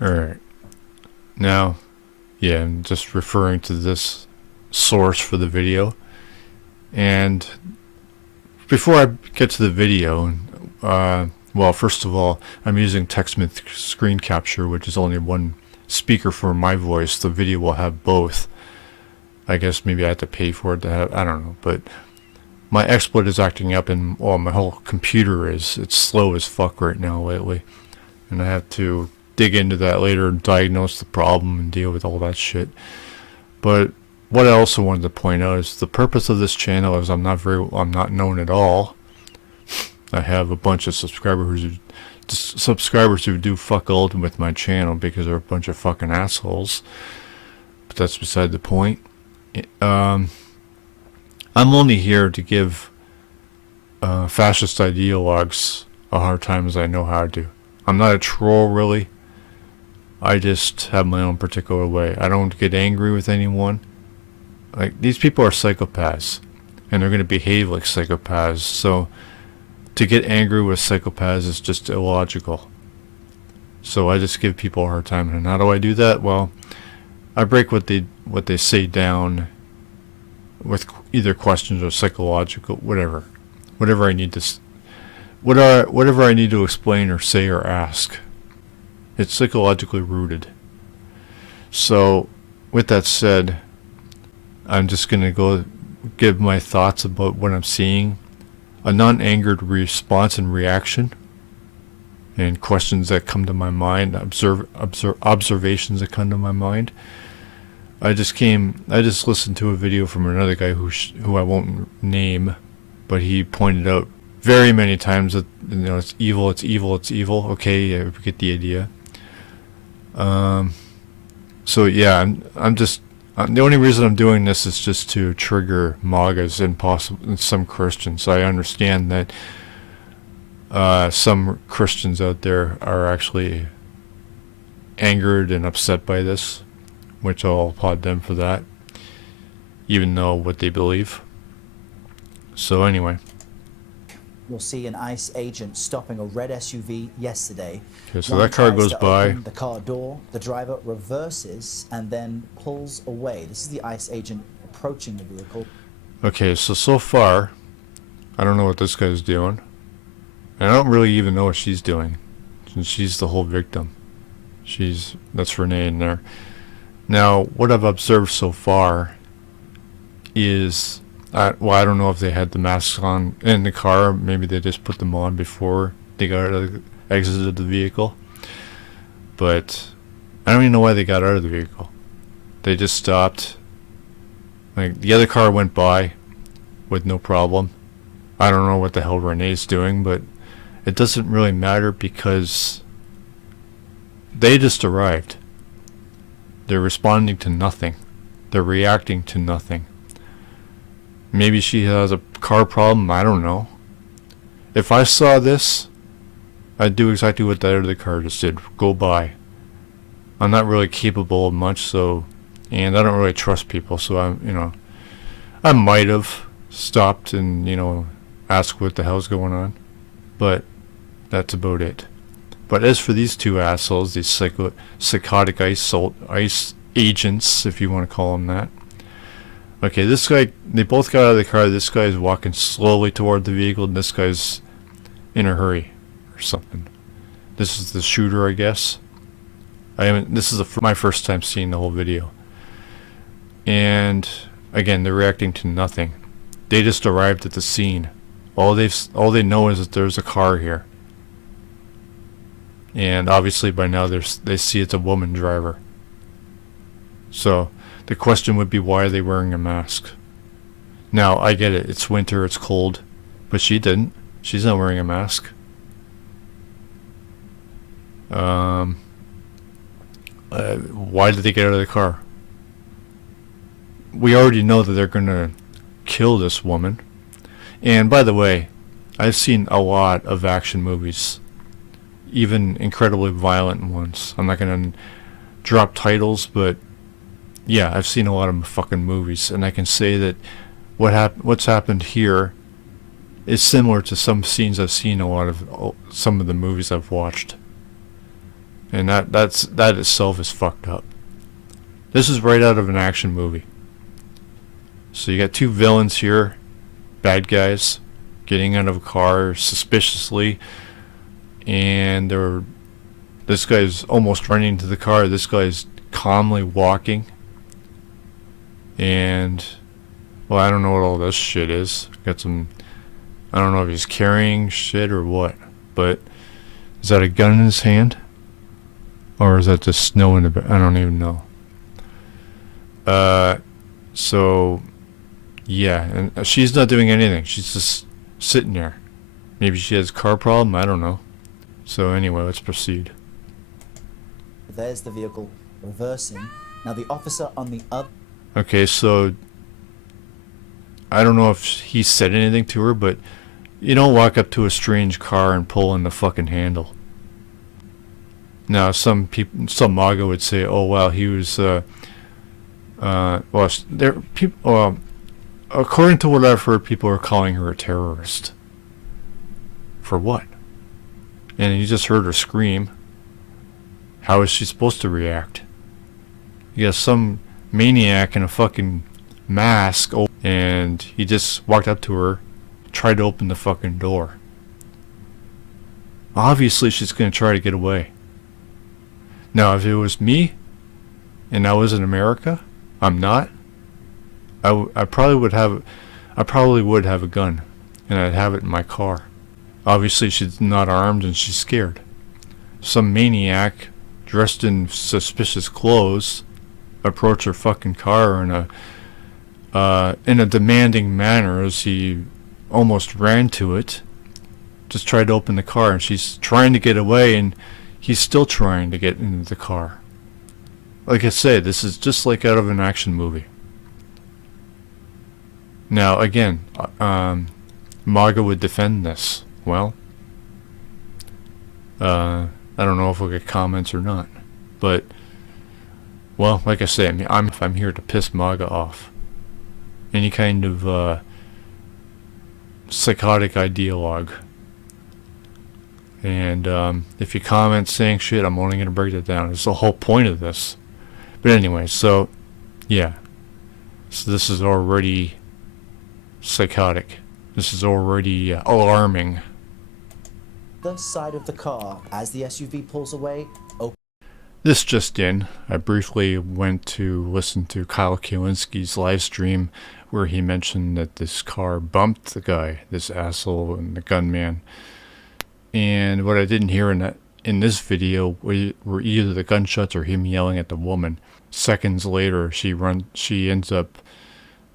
Alright. Now, yeah, I'm just referring to this source for the video. And before I get to the video, well, first of all, I'm using TextMate screen capture, which is only one speaker for my voice. The video will have both. I guess maybe I have to pay for it to have, I don't know, but my XSplit is acting up and, well, my whole computer is. It's slow as fuck right now lately. And I have to dig into that later and diagnose the problem and deal with all that shit. But what I also wanted to point out is the purpose of this channel is I'm not known at all. I have a bunch of subscribers who do fuck all with my channel because they're a bunch of fucking assholes. But that's beside the point. I'm only here to give fascist ideologues a hard time as I know how to. I'm not a troll, really. I just have my own particular way. I don't get angry with anyone. Like, these people are psychopaths, and they're going to behave like psychopaths, so to get angry with psychopaths is just illogical. So I just give people a hard time. And how do I do that? Well, I break what they say down with either questions or psychological, whatever I need to whatever I need to explain or say or ask. It's psychologically rooted. So with that said, I'm just going to go give my thoughts about what I'm seeing, a non-angered response and reaction, and questions that come to my mind, observations that come to my mind. I just listened to a video from another guy who I won't name, but he pointed out very many times that, you know, it's evil, it's evil, it's evil. Okay, I get the idea. So yeah, I'm just the only reason I'm doing this is just to trigger MAGAs and some Christians. I understand that some Christians out there are actually angered and upset by this, which I'll applaud them for that, even though what they believe. So anyway. You'll see an ICE agent stopping a red SUV yesterday. Okay, so that car goes by. The car door, the driver reverses and then pulls away. This is the ICE agent approaching the vehicle. Okay, so far, I don't know what this guy's doing. And I don't really even know what she's doing, since she's the whole victim. That's Rene in there. Now, what I've observed so far is, I don't know if they had the masks on in the car. Maybe they just put them on before they exited the vehicle. But I don't even know why they got out of the vehicle. They just stopped. Like, the other car went by with no problem. I don't know what the hell Rene's doing, but it doesn't really matter because they just arrived. They're responding to nothing. They're reacting to nothing. Maybe she has a car problem, I don't know. If I saw this, I'd do exactly what that other car just did. Go by. I'm not really capable of much, and I don't really trust people, so I might have stopped and, asked what the hell's going on. But that's about it. But as for these two assholes, these psychotic ICE agents, if you want to call them that. Okay, this guy, they both got out of the car. This guy's walking slowly toward the vehicle, and this guy's in a hurry or something. This is the shooter, I guess. This is my first time seeing the whole video. And again, they're reacting to nothing. They just arrived at the scene. All they know is that there's a car here. And obviously by now they see it's a woman driver. So the question would be, why are they wearing a mask? Now, I get it. It's winter, it's cold. But she didn't. She's not wearing a mask. Why did they get out of the car? We already know that they're going to kill this woman. And by the way, I've seen a lot of action movies, even incredibly violent ones. I'm not going to drop titles, but yeah, I've seen a lot of fucking movies, and I can say that what's happened here is similar to some scenes I've seen some of the movies I've watched. And that itself is fucked up. This is right out of an action movie. So you got two villains here, bad guys, getting out of a car suspiciously, and this guy's almost running into the car. This guy's calmly walking, and well, I don't know what all this shit is. Got some, I don't know if he's carrying shit or what, but is that a gun in his hand? Or is that just snow in the I don't even know. So, yeah, and she's not doing anything. She's just sitting there. Maybe she has a car problem, I don't know. So anyway, let's proceed. There's the vehicle reversing. Now the officer on the other... Okay, so I don't know if he said anything to her, but you don't walk up to a strange car and pull on the fucking handle. Now, some MAGA would say, "Oh, well, he was." Well, there people. According to what I've heard, people are calling her a terrorist. For what? And you just heard her scream. How is she supposed to react? You got some maniac in a fucking mask, and he just walked up to her, tried to open the fucking door. Obviously, she's gonna try to get away. Now, if it was me, and I was in America, I'm not. I probably would have a gun, and I'd have it in my car. Obviously, she's not armed and she's scared. Some maniac dressed in suspicious clothes approached her fucking car in a demanding manner as he almost ran to it. Just tried to open the car, and she's trying to get away, and he's still trying to get into the car. Like I say, this is just like out of an action movie. Now, again, MAGA would defend this. Well, I don't know if we'll get comments or not. But, well, like I say, I'm here to piss MAGA off. Any kind of psychotic ideologue. And if you comment saying shit, I'm only going to break it down. It's the whole point of this. But anyway, so, yeah. So this is already psychotic. This is already alarming. The side of the car, as the SUV pulls away, This just in. I briefly went to listen to Kyle Kalinski's live stream where he mentioned that this car bumped the guy, this asshole and the gunman. And what I didn't hear in this video were either the gunshots or him yelling at the woman. Seconds later, she ends up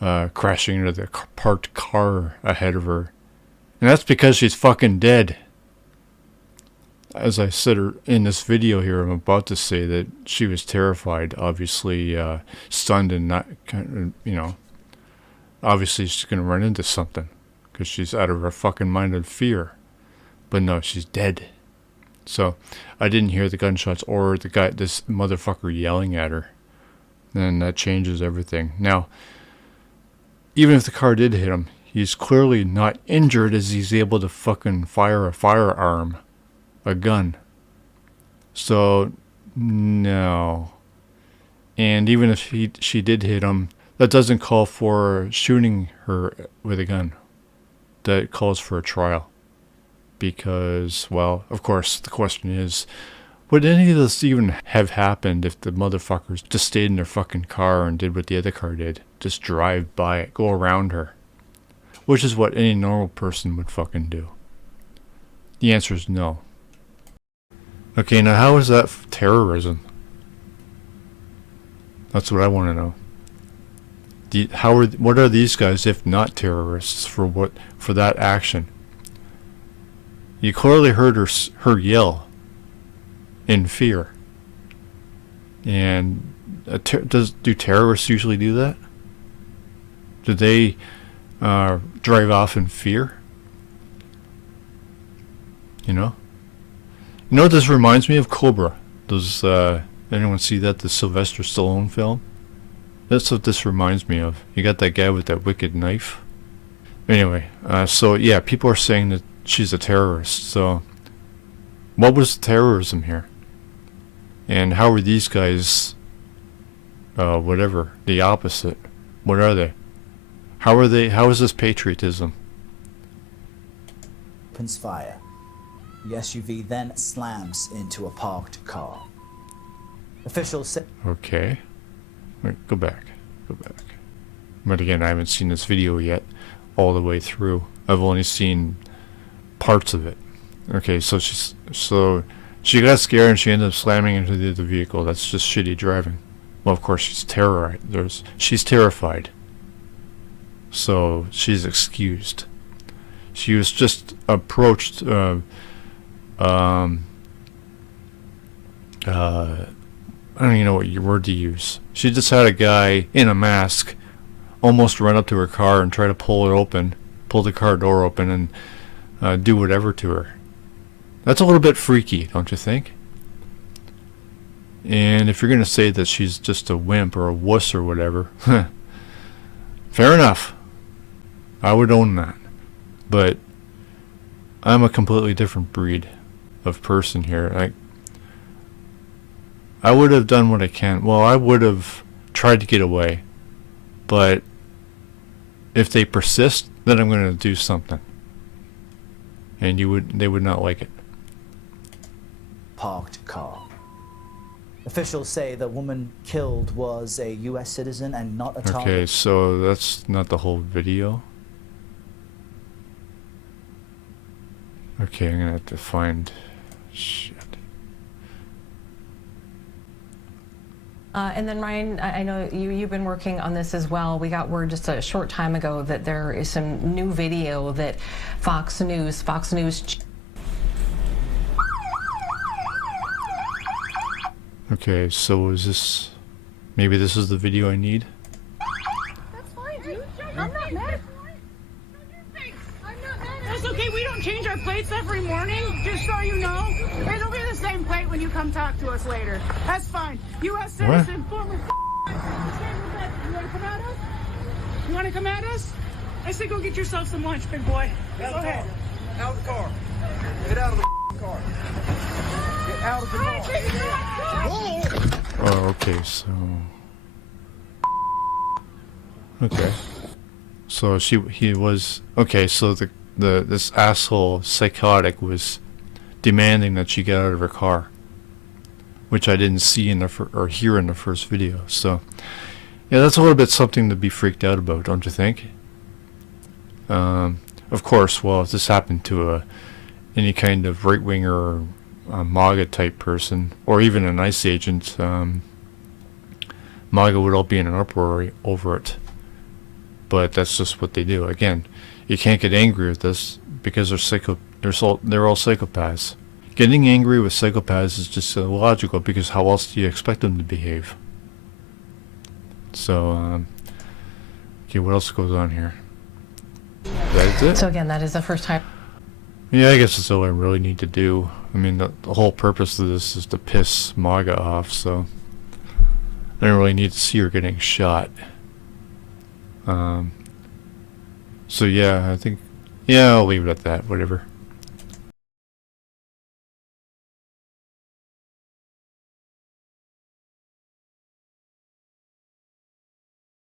crashing into the parked car ahead of her, and that's because she's fucking dead. As I said in this video here, I'm about to say that she was terrified, obviously stunned, and not, obviously she's gonna run into something because she's out of her fucking mind in fear. But no, she's dead. So I didn't hear the gunshots or this motherfucker yelling at her. Then that changes everything. Now, even if the car did hit him, he's clearly not injured as he's able to fucking fire a firearm, a gun. So, no. And even if she did hit him, that doesn't call for shooting her with a gun. That calls for a trial. Because, well, of course, the question is, would any of this even have happened if the motherfuckers just stayed in their fucking car and did what the other car did? Just drive by it, go around her. Which is what any normal person would fucking do. The answer is no. Okay, now how is that terrorism? That's what I want to know. What are these guys if not terrorists for that action? You clearly heard her yell in fear. And do terrorists usually do that? Do they drive off in fear? You know what this reminds me of? Cobra. Does anyone see that, the Sylvester Stallone film? That's what this reminds me of. You got that guy with that wicked knife. Anyway, so yeah, people are saying that she's a terrorist. So what was the terrorism here? And how are these guys, whatever, the opposite? What are they? How are they? How is this patriotism? Opens fire. The SUV then slams into a parked car. Officials say... Okay. Wait, go back. Go back. But again, I haven't seen this video yet all the way through. I've only seen parts of it. Okay, so she got scared and she ended up slamming into the vehicle. That's just shitty driving. Well, of course, she's terrified. So she's excused. She was just approached. I don't even know what your word to use. She just had a guy in a mask almost run up to her car and try to pull the car door open, and do whatever to her. That's a little bit freaky, don't you think? And if you're going to say that she's just a wimp or a wuss or whatever, fair enough. I would own that. But I'm a completely different breed of person here. I would have done what I can. Well, I would have tried to get away. But if they persist, then I'm going to do something. And they would not like it. Parked car. Officials say the woman killed was a U.S. citizen and not a target. Okay, so that's not the whole video. Okay, I'm gonna have to find... Shit. And then Ryan, I know you've been working on this as well. We got word just a short time ago that there is some new video that Fox News. Okay, so is this... Maybe this is the video I need? That's fine, dude. I'm not mad. That's okay. We don't change our plates every morning, just so you know. It'll be the same plate when you come talk to us later. That's fine. U.S. citizen, former. You want to come at us? You want to come at us? I say go get yourself some lunch, big boy. Go ahead. Out of the car. Get out of the car. Get out of the car. Oh, okay, so... Okay. So he was... Okay, so this asshole psychotic was demanding that she get out of her car, which I didn't see or hear in the first video. So yeah, that's a little bit something to be freaked out about, don't you think? Of course, well, if this happened to any kind of right-winger or MAGA type person, or even an ICE agent, MAGA would all be in an uproar over it. But that's just what they do. Again, you can't get angry with this because they're all psychopaths. Getting angry with psychopaths is just illogical, because how else do you expect them to behave? So, okay, what else goes on here? That's it? So again, that is the first time. Yeah, I guess that's all I really need to do. I mean, the whole purpose of this is to piss MAGA off, so I don't really need to see her getting shot. So yeah, I think, yeah, I'll leave it at that, whatever.